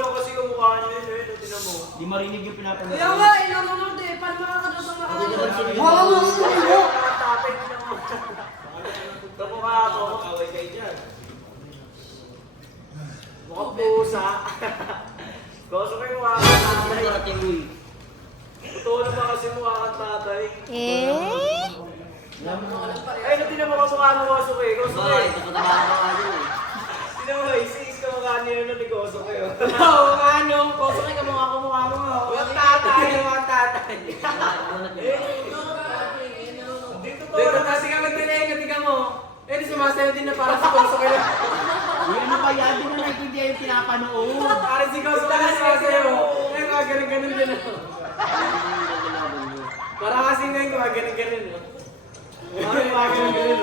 naman kasi kamukha niyo yun eh. Tinan mo. Di marinig yung pinapanood. Kaya nga, nanonood eh. Paano makakadotang nakakadotang? Tatay din naman. Kamukha ako. Away kayo dyan. Mukhang pusa. Gusto ko yung mukha kang tatay. Totoo naman kasi mukha kang tatay. Ay, tinan mo kamukha mo Koso ko eh. Koso ko eh. Tinan mo, isis kamukha niyo nun ni Koso ko eh. Oo, ano? Koso kayo kamukha mo. Walang tatay. Walang tatay. Dito kasi ka magtinay, katiga mo. Eh, di sumasayaw din na para sa Koso kayo. Uy, ano ba yan? Di mo naintindihan yung pinapanood. Para si Koso ka na sumasayaw. Eh, mga ganun-ganun din ako. Para kasi ngayon, mga ganun-ganun. Mga ganun-ganun.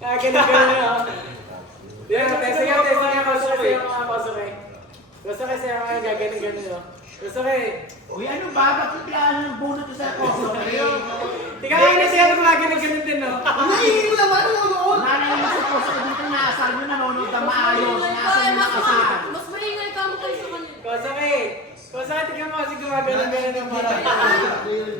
Mga ganun-ganun. Yan, tesa nga, Koso kayo mga Koso kayo. Koso kayo sa'yo mga gaganon-ganon. Koso kayo. Uy, ano ba? Bakit bilaan ng bunot ko sa Koso? Tika nga na siya mga ganun-ganon din, no? Nangingin mo naman ano noon? Nanay mo sa Koso ko dito naasal mo nanonood na maayos. Naasal mo nakasal. Mas maingay ka mo kayo sa kanila. Koso kayo. Koso kayo, tika mo kasi gumaganon-ganon ng mga.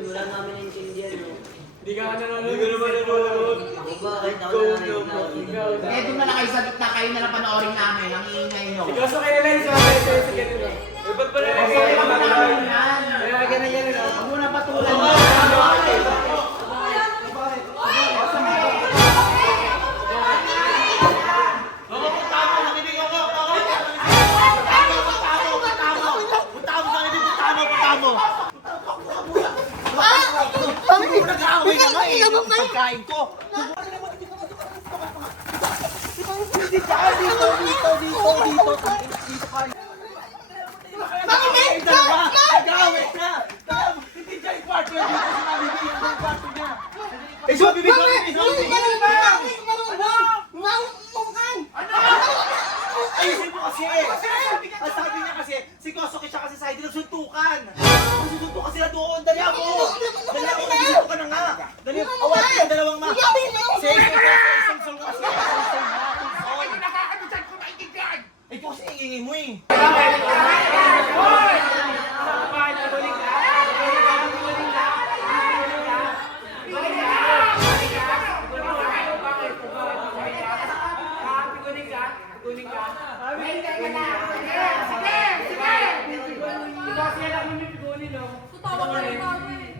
Wala namin naintindihan no. Hindi ka nanonood. Hindi ko naman nanonood. Bakit ako Ikaw na na. Eh, doon na lang kayo sa gitna kayo na lang panoorin namin. Ang iingay nyo. Si Koso kayo nila yung sumasayaw sa ganun, no? Eh, ba't pala Koso nagkaya kayo naman pa namin yan. Kaya ganun yan, no? Huwag mo na patulan. Pagkain ko! Hindi ka! Dito ka! Bakit? Dalawa! Nag-away na! Hindi siya yung kwarto na dito sa nabibigyan ng kwarto niya! Eh, so, bibigyan! Ayusin mo kasi! Ang sabi niya kasi, si Kosuke siya kasi sa hindi nagsuntukan! Nagsuntukan sila doon! Dali ako! Nagsuntukan ka na nga! Dali ako! Awat ka dalawang ma! Isang kasi! Eh, kasi ingingin mo eh!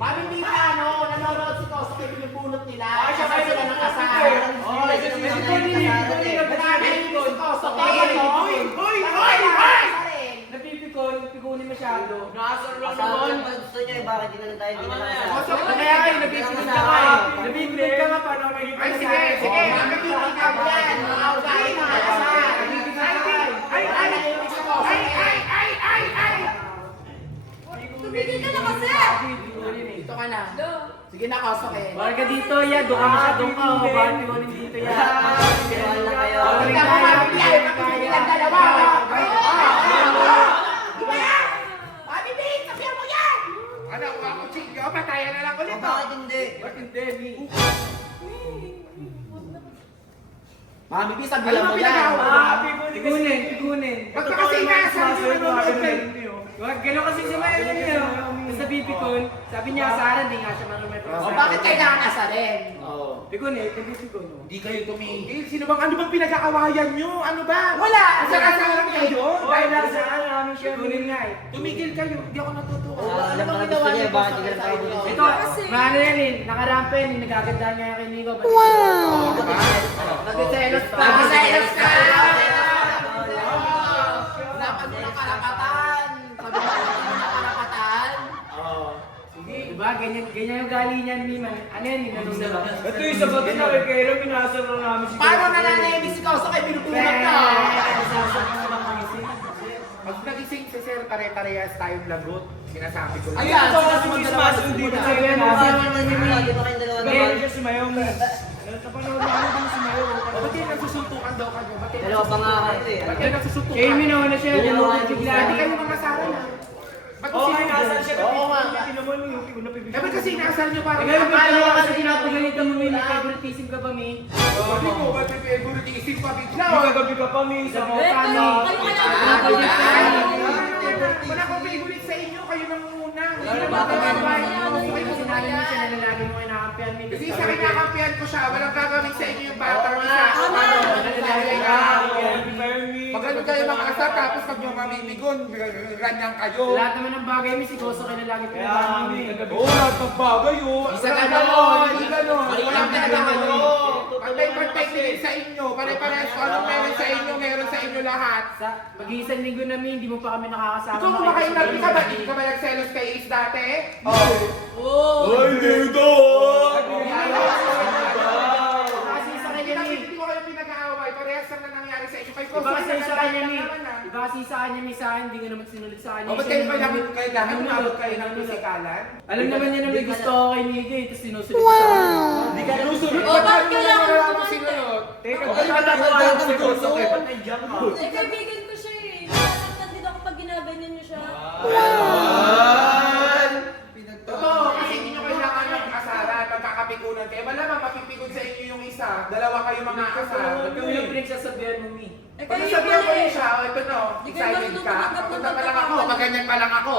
Mami, hindi ka, no? Nanonood si Koso kayo pinubunot nila. Siya kayo sila nakasal. Oo, si Koso kayo, no? Napipikunin masyado. Nakasal lang Asawa naman. naman gusto niya eh, bakit di na lang tayo binalasan? Koso, kaya kayo, napipikon ka nga eh. Napipikon ka nga, paano magiging Ay, sige. Mami, hindi ka yan. Mga ugain na kasal. Tumigil ka na kasi! Dito ka na. Sige na, Koso kayo. Bawal ka dito, yan. Doon ka masyadong ka. Bawal pikunin dito, yan. Bawal na kayo. Hindi ka mami yan. Kapitilang dalawa. Mami, babe, sabihan mo yan! Ano, ako chill. Patayan na lang ulit. Bakit hindi? Ba't hindi, Mi? Mami, babe, sabihan mo yan. Pikunin. Ba't pa kasi inaasal niyo nanonood kayo? Wag gano'n kasi siya may ano niya. Basta pipikon. Sabi niya asaran, di nga siya marunong may O, bakit kailangan asalin? Pikon eh, pipikon. Hindi kayo tumingin. Sino bang ano bang pinagkakawayan nyo? Ano ba? Wala! Asal-asalan kayo? Dahil nasa ano namin siya. Pikunin nga eh. Tumigil kayo, hindi ako natutuwa. Alam na gusto niya, bakit di ka lang tayo binalasan? Ito, maano yan eh. Nakarampa yan eh. Nagaganda niya kay Nico. Nagsiselos ka! Nagsiselos ka! Dapat mo ng karapatan! Sabi mo ng karapatan? Diba? Ganyan yung gali niyan, Miman. Ano yan? Ninanong na ba? Ito yung sagot na kay Kero, pinasal lang namin si Paano nananahimik si Koso kayo binubunot ka? Pag nagising si Sir, pare-parehas tayong lagot. Sinasabi ko. Ayan, Ito kasi chismas yung dito sa Ayan, iyo. Di ba kayong dalawa Hindi, naman? siya sumayaw mo. Napanood namin din sumayaw. Ba't kayo nagsusuntukan daw kayo? Ba't kayo Dalawa pa nga kayo eh. Ba't kayo nagsusuntukan? Kaya minaw na siya. Dalawa bigla. Hindi kayo mga sara na. Ba't Oo, kasi inasal siya. Oo nga. Hindi naman yung pinapibigyan. Eh, ba't kasi inasal nyo para Ngayon, makakala bigla ka kasi pinapagalitan mo, may favoritism ka ba, Mi? Sabi ko, ba't may favoritism pa bigla? Gabi ka pa, Mi. Sa Eh, mga kayo Wala akong favorite sa inyo, kayo nang una. Wala ba ka kasi namin yung siya na lalaki mo kinakampihan, Mi? Kasi sa kinakampihan ko siya, walang gagawin sa inyo yung bata ko sa Pag ano kayo mga asar, tapos pag nyo mamimigon, ganyan kayo. Lahat naman ng bagay, Mi, si Koso kayo lalaki pinagawa mo, Mi. Oo, lahat ng bagay, oh. Isa Wala ganon. Hindi ganon. Walang Walang ganon. ganon. Pantay-pantay din sa inyo. Pare-parehas ko anong meron sa inyo, meron sa inyo lahat. Mag-iisang linggo na, Mi, hindi mo pa kami nakakasama. Ikaw kumakain ka ba? Hindi ka ba nagselos kay Ace dati? Oo. Ay, dito! Kasi sa kanya, Mi. Hindi ko kayo pinag-aaway. Parehas lang na nangyari sa inyo. Kay Iba kasi sa kanya, Mi. Iba Iba kasi sa kanya, Mi, sa akin, hindi ka naman sinulit sa kanya. O, ba't kayo kailangan umabot kayo ng pisikalan? Alam naman niya na may gusto ako kay Niga, tapos sinusulit sa akin. Hindi ka nusunod. O, bakit kailangan mo mo kumanta? sinunod? Teka, O, ba't natawa ako si Koso? Eh, kaibigan ko siya eh. Natataktan din ako pag ginaganyan niyo siya. Totoo, kasi hindi nyo kailangan ng asaran, magkakapikunan kayo. Malamang mapipikon sa inyo yung isa. Dalawa kayo mga asar. Huwag mo yung pinagsasabihan mo, Mi. Eh, Pag kayo sabihan ko pala yun eh. siya, o ito no, Di kayo excited marunong ka. tumanggap ng Papunta pa lang ako, pagkakamali. maganyan pa lang ako.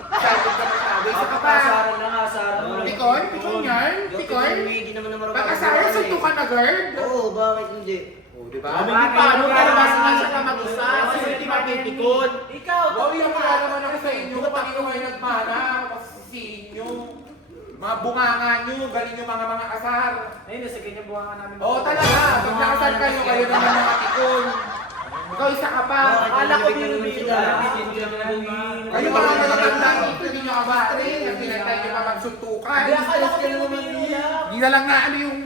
Excited ka masyado. Isa ka pa. Asaran lang, asaran mo. Pikon? Pikon yan? Pikon? Hindi naman naman Pag-asaran, suntukan na girl? Oo, bakit hindi? O, di ba? Hindi Hindi pa, pa, nung kalabas kalabas nga nga siya siya na mag-isa. Kasi hindi mapipikon. Ikaw! Wow, yung wala naman ako sa inyo. Kapag ikaw ay nagmana, kasi sa inyo. Mga bunganga nyo, galing yung mga asar. Ayun, nasa ganyan buha nga namin. Oo, talaga. Pag nakasal kayo, kayo naman mga pikon. Ikaw isa ka pa. Akala ko biro-biro. Kayo mga matatanda dito, hindi nyo kabate. Nagpinantay nyo pa magsuntukan. Akala ko biro-biro. Hindi na lang na ano yung,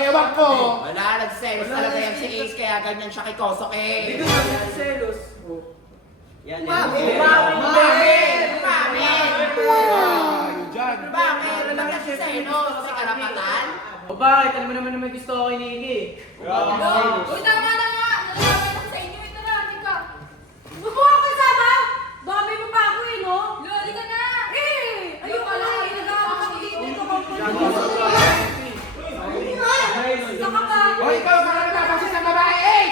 ewan ko. Wala, nagselos talaga yan si Ace, kaya ganyan siya kay Kosoke. Hindi ka naman selos. Yan, Bakit? Bakit? Ano lang kasi selos? Kasi karapatan? O bakit? Alam mo naman na may gusto ako kay Niga eh. Uy, tama na nga! Nalalaman ako sa inyo. Ito na, tika. Huwag mo ako isama! Baka may mapa ako eh, no? Loli ka na! Eh! Ayun pala, nag-aawak ako dito. Ito ka Isa ka pa! O ikaw, baka napapasa sa babae, eh!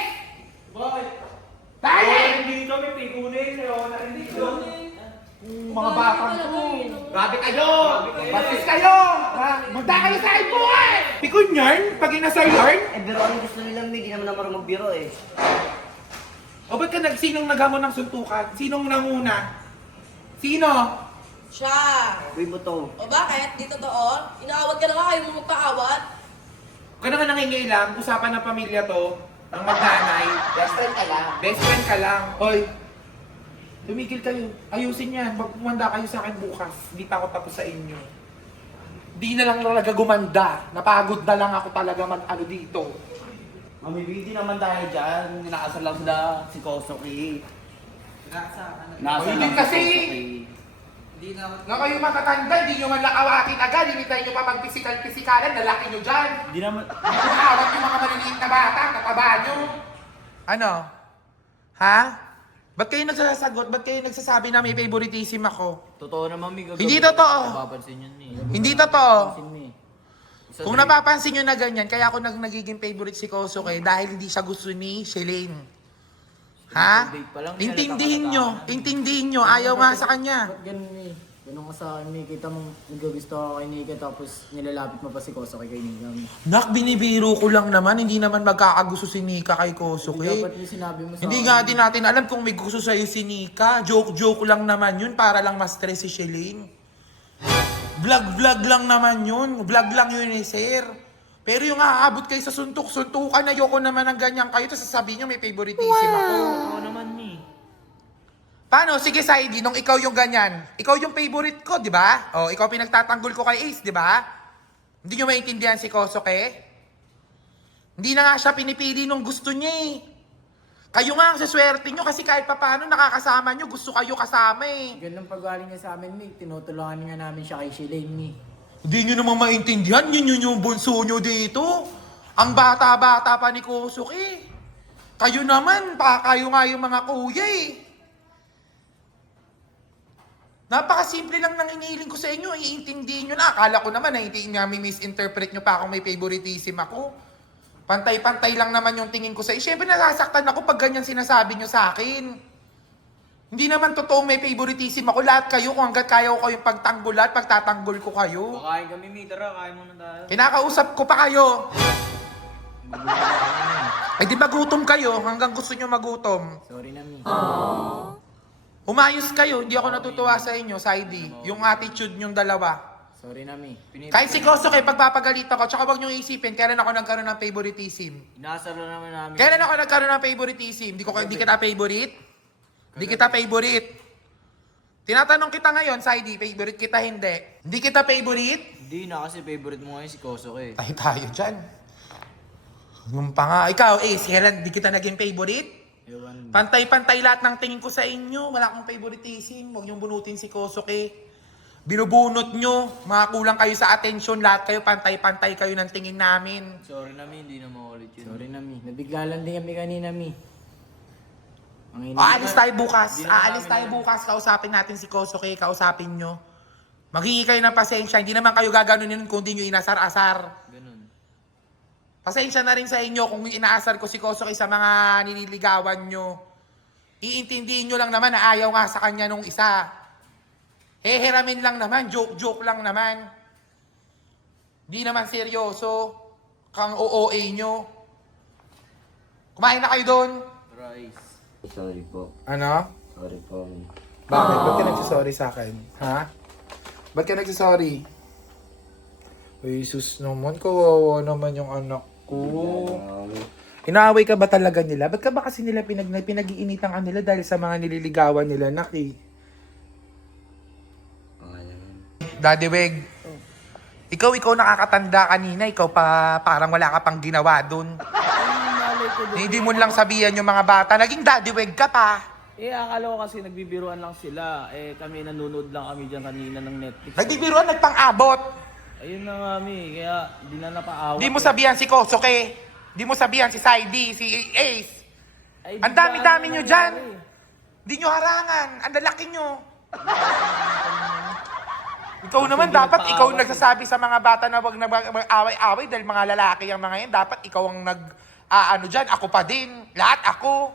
Bakit? Dahil! Hindi kami pikunin. Ayaw na rin dito. Mga batang to. to. Grabe kayo! Basis kayo! Ha? Magda kayo sa akin buhay! Pikon yan? Pag inasal yarn? Eh, pero ang gusto nilang may, di naman na marunong magbiro eh. O ba't ka sinong naghamon ng suntukan? Sinong nanguna? Sino? Siya! Uy, buto. O bakit? Di totoo? Inaawat ka na nga, ayaw mo magpaawat? Huwag ka naman nangingilam, usapan ng pamilya to, ng mag-nanay. Best friend ka lang. Best friend ka lang. Hoy, tumigil kayo. Ayusin yan. Pag pumanda kayo sa akin bukas, hindi pa ako tapos sa inyo. Di na lang talaga gumanda. Napagod na lang ako talaga mag-ano dito. Mami B, di naman dahil dyan. Nakasal lang sila si Kosoke. Nakasal Hindi lang kasi. si Kosoke. Nga kayo matatanda, hindi nyo man lakawakin agad. Hinintay nyo pa mag-pisikal-pisikalan, lalaki nyo dyan. Di naman... Nakahawak yung mga maliliit na bata, kataba nyo. Ano? Ha? Ba't kayo nagsasagot? Ba't kayo nagsasabi na may favoritism ako? Totoo naman, Mi. Hindi totoo. Napapansin yun, Mi. Hindi totoo. Mi. Kung napapansin nyo na ganyan, kaya ako nagiging favorite si Kosuke dahil hindi siya gusto ni Shelane. Ha? Intindihin nyo, ayaw nga sa kanya. Ba't ganun, Mi? Ganun ka sa akin, Mi. Kita mo, naggugusto ako kay Niga, tapos nilalapit mo pa si Koso kay Niga, Mi. Nak, binibiro ko lang naman, hindi naman magkakagusto si Nika kay Kosuke. Dapat yung sinabi mo sa Hindi akin. nga din natin alam kung may gusto sa'yo si Nika. Joke-joke lang naman yun para lang ma-stress si Shelane. Vlog-vlog lang naman yun. Vlog lang yun eh, sir. Pero yung aabot kayo sa suntok-suntukan, ayoko naman ng ganyan kayo, tapos sasabihin nyo may favoritism ako. Oo naman, Mi. Paano? Sige, Saidi, nung ikaw yung ganyan. Ikaw yung favorite ko, di ba? O, ikaw pinagtatanggol ko kay Ace, di ba? Hindi nyo maintindihan si Kosuke? Hindi na nga siya pinipili nung gusto niya eh. Kayo nga ang saswerte nyo kasi kahit papaano nakakasama nyo, gusto kayo kasama eh. Ganun pag-galing niya sa amin, Mi. Tinutulungan nga namin siya kay Shelane, Mi. Hindi nyo naman maintindihan, yun yung bunso nyo dito. Ang bata-bata pa ni Kosuke. Kayo naman, kayo nga yung mga kuya eh. Napakasimple lang ng inihiling ko sa inyo. Iintindihin nyo na. Akala ko naman na misinterpret nyo pa akong may favoritism ako. Pantay-pantay lang naman yung tingin ko sa inyo. Siyempre nasasaktan ako pag ganyan sinasabi nyo sa akin. Hindi naman totoong may favoritism ako. Lahat kayo, kung hanggat kaya ko kayong pagtanggol at pagtatanggol ko kayo. Kain kami, Mi. Tara, kain muna tayo. Kinakausap ko pa kayo. Ay di ba gutom kayo hanggang gusto nyo magutom? Sorry na, Mi. Umayos kayo, hindi ako natutuwa sa inyo, Saidi. Yung attitude nyong dalawa. Sorry na, Mi. Kahit si Kosuke, pagpapagalitan ko, tsaka wag nyo isipin, kailan ako nagkaroon ng favoritism? Inaasar na naman namin. Kailan ako nagkaroon ng favoritism? Di kita favorite? Di kita favorite? Tinatanong kita ngayon, Saidi, favorite kita hindi? Hindi kita favorite? Hindi na kasi favorite mo ngayon si Kosuke. Tayo dyan. Yung pa nga, ikaw, Ace, kailan di kita naging favorite? Ewan. Pantay-pantay lahat ng tingin ko sa inyo. Wala akong favoritism. Huwag niyong bunutin si Kosuke. Binubunot nyo. Mga kulang kayo sa attention. Lahat kayo pantay-pantay kayo ng tingin namin. Sorry na, Mi. Hindi na maulit yun. Sorry na, Mi. Nabigla lang din kami kanina, Mi. Ang Aalis tayo bukas. Di na Aalis namin tayo yan. bukas. Kausapin natin si Kosuke. Kausapin nyo. Maghingi kayo ng pasensya. Hindi naman kayo gaganunin kung di nyo inasar-asar. Ganun. Pasensya na rin sa inyo kung inaasar ko si Kosuke sa mga nililigawan nyo. Iintindihin nyo lang naman na ayaw nga sa kanya nung isa. Heheramin lang naman, joke-joke lang naman. Di naman seryoso. Kang OOA nyo. Kumain na kayo doon. Rice. Sorry po. Ano? Sorry po. Bakit? Ba't ka nagsasorry sa akin? Ha? Ba't ka nagsasorry? Uy, sus naman, kawawa naman yung anak ko. Inaaway ka ba talaga nila? Ba't ka ba kasi nila pinag-iinitan ka nila dahil sa mga nililigawan nila, Naki? Daddy Weg, ikaw nakakatanda kanina, ikaw pa parang wala ka pang ginawa dun. Hindi mo lang sabihan yung mga bata, naging Daddy Weg ka pa. Akala ko kasi nagbibiruan lang sila. Kami nanonood lang kami dyan kanina ng Netflix. Nagbibiruan, nagpang-abot. Ayun na nga, Mi. Kaya di na napaawat. Di mo sabihan si Kosuke. Di mo sabihan si Saidi, si Ace. Ang dami-dami nyo dyan. Di nyo harangan. Ang lalaki nyo. Ikaw naman, dapat ikaw ang nagsasabi sa mga bata na wag na mag-away-away dahil mga lalaki ang mga yan. Dapat ikaw ang ano dyan. Ako pa din. Lahat ako.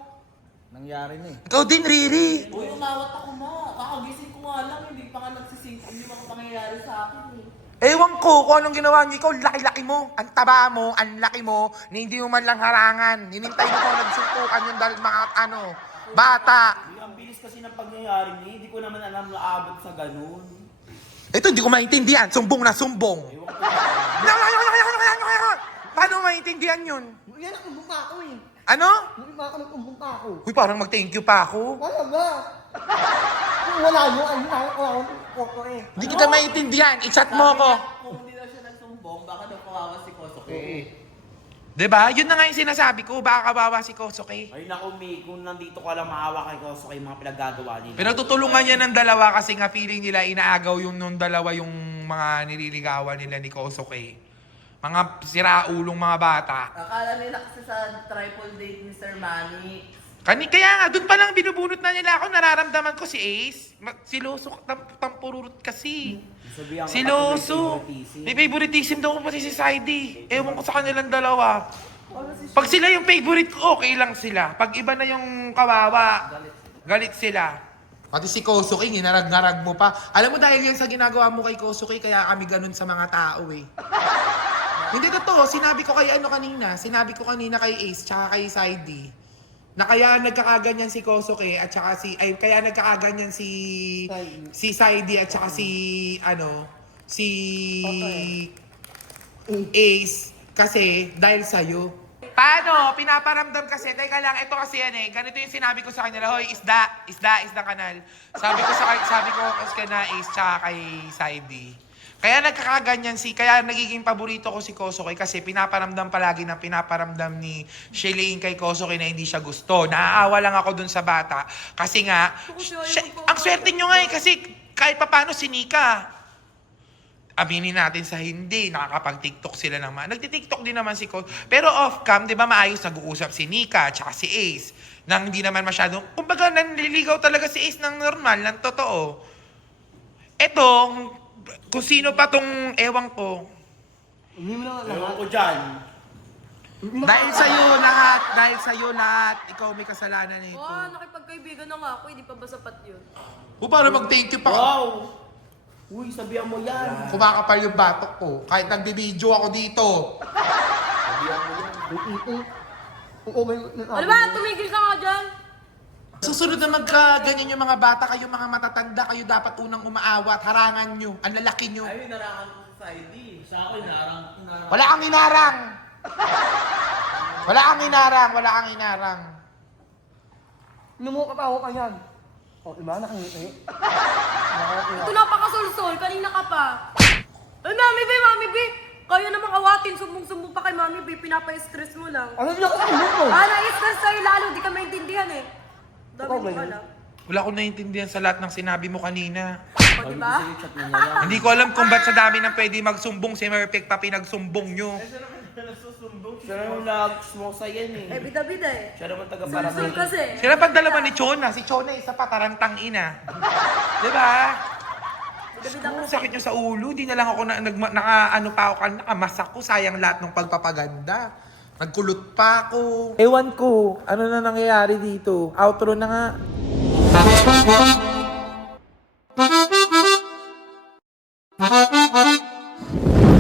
Nangyari na eh. Ikaw din, Riri. Uy, umawat ako na. Kakagising ko nga lang. Hindi pa nga nagsisink. Hindi pa pangyayari sa akin eh. Ewan ko kung anong ginawa niyo. Ikaw, laki-laki mo. Ang taba mo, ang laki mo, na hindi mo man lang harangan. Hinintay mo ko nagsuntukan yung mga bata. Ang bilis kasi ng pangyayari niya. Hindi ko naman alam na abot sa ganun. Ito, hindi ko maintindihan. Sumbong na sumbong. Paano maintindihan yun? Yan ang kumbong pa ako eh. Ano? Hindi ba ako nagkumbong pa ako? Uy, parang mag-thank you pa ako. Wala ba? Kung wala nyo, ayun na ako ko eh. Hindi kita maintindihan. I-chat mo ako. Kung hindi na siya nagsumbong, baka daw kawawa si Kosuke. Diba? Yun na nga yung sinasabi ko. Baka kawawa si Kosuke. Ay naku, Mi. Kung nandito ka lang maawa kay Kosuke, yung mga pinaggagawa nila. Pero tutulungan niya ng dalawa kasi nga feeling nila inaagaw yung nung dalawa yung mga nililigawan nila ni Kosuke. Mga siraulong mga bata. Akala nila kasi sa triple date ni Sir Manny. Kaya nga, doon pa lang binubunot na nila ako. Nararamdaman ko si Ace. Siloso, tampururot kasi. Siloso. May favoritism daw ko pati si Saidi. Ewan ko sa kanilang dalawa. Pag sila yung favorite ko, okay lang sila. Pag iba na yung kawawa, galit sila. Pati si Kosuke, ginarag-narag mo pa. Alam mo dahil yan sa ginagawa mo kay Kosuke, kaya kami ganun sa mga tao eh. Hindi totoo, sinabi ko kay kanina kay Ace tsaka kay Saidi. Na kaya nagkakaganyan si Kosuke at saka kaya nagkakaganyan si Saidi at saka si Ace kasi dahil sa'yo. Paano? Pinaparamdam kasi. Teka lang, ito kasi yan eh. Ganito yung sinabi ko sa kanila. Hoy, isda kanal. Sabi ko kasi na Ace tsaka kay Saidi. Kaya nagkakaganyan kaya nagiging paborito ko si Kosuke kasi pinaparamdam palagi ng pinaparamdam ni Shailene kay Kosuke na hindi siya gusto. Naaawa lang ako dun sa bata. Kasi nga, ang swerte nyo nga eh kasi kahit papano si Nika. Aminin natin sa hindi, nakakapag-TikTok sila naman. Nagti-TikTok din naman si Kosuke. Pero off-cam, di ba maayos nag-uusap si Nika at si Ace. Nang hindi naman masyadong, kumbaga nanliligaw talaga si Ace ng normal, ng totoo. Etong, kung sino pa tong ewan ko, Ewan ko dyan. dahil sa'yo lahat, ikaw may kasalanan nito. Nakipagkaibigan na nga ako, hindi pa ba sapat yun? O para mag-thank you pa. Wow! Uy, sabihan mo yan. Kumakapal yung batok ko. Kahit nagbibideo ako dito. Ano ba? Tumigil ka nga dyan! Susunod na magka-ganyan yung mga bata, kayo mga matatanda, kayo dapat unang umaawat, harangan nyo, ang lalaki nyo. Ay, narangan ko sa ID. Sa akin, narang. Wala kang inarang! Wala kang inarang, wala kang inarang. Lumukap ako ka yan. O, diba? Nakangiti. Ito napakasulsol, kanina ka pa. Ay, Mami B! Kaya namang awatin, sumbong-sumbong pa kay Mami B, pinapa-stress mo lang. Ano niya ka mo? Na-stress sa'yo lalo, di ka maintindihan eh. Dami mo pala. Wala ko naiintindihan sa lahat ng sinabi mo kanina. O, di ba? Hindi ko alam kung ba't sa dami ng pwede magsumbong si Merpek pa pinagsumbong nyo. Siya naman nag-smoke yan eh. Eh, bida-bida eh. Siya naman Sulsol taga-paramay. kasi. Sila pang dalawa ni Chona. Si Chona isa pa, tarantang ina. Diba? Bida-bida Ang kasi. sakit nyo sa ulo. Di na lang ako nakamasak ko. Sayang lahat ng pagpapaganda. Nagkulot pa ako. Ewan ko. Ano na nangyayari dito? Outro na nga.